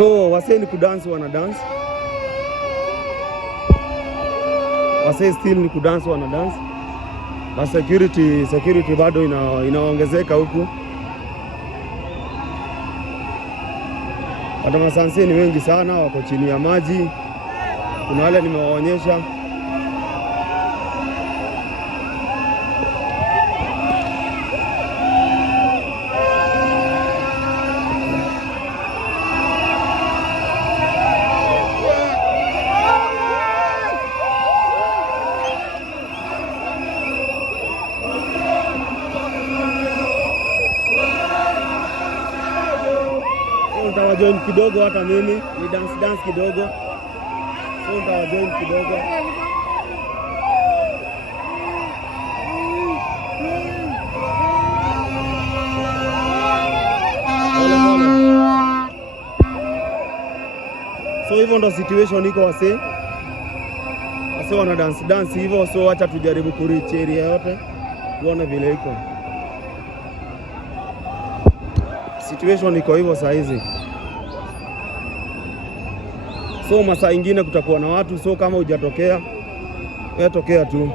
So wasee ni kudance, wana dance. Wasee still ni kudance, wana dance. Na security bado inaongezeka huku. Hata masanse ni wengi sana, wako chini ya maji. Kuna wale nimewaonyesha. Nitawajoin kidogo, hata mimi ni dance kidogo, so nitawajoin kidogo. So hivyo ndo situation iko, wasee wana dance hivyo. So acha tujaribu kurichi area yote tuone vile iko situation iko hivyo saa hizi. So masaa ingine kutakuwa na watu, so kama hujatokea, tokea tu.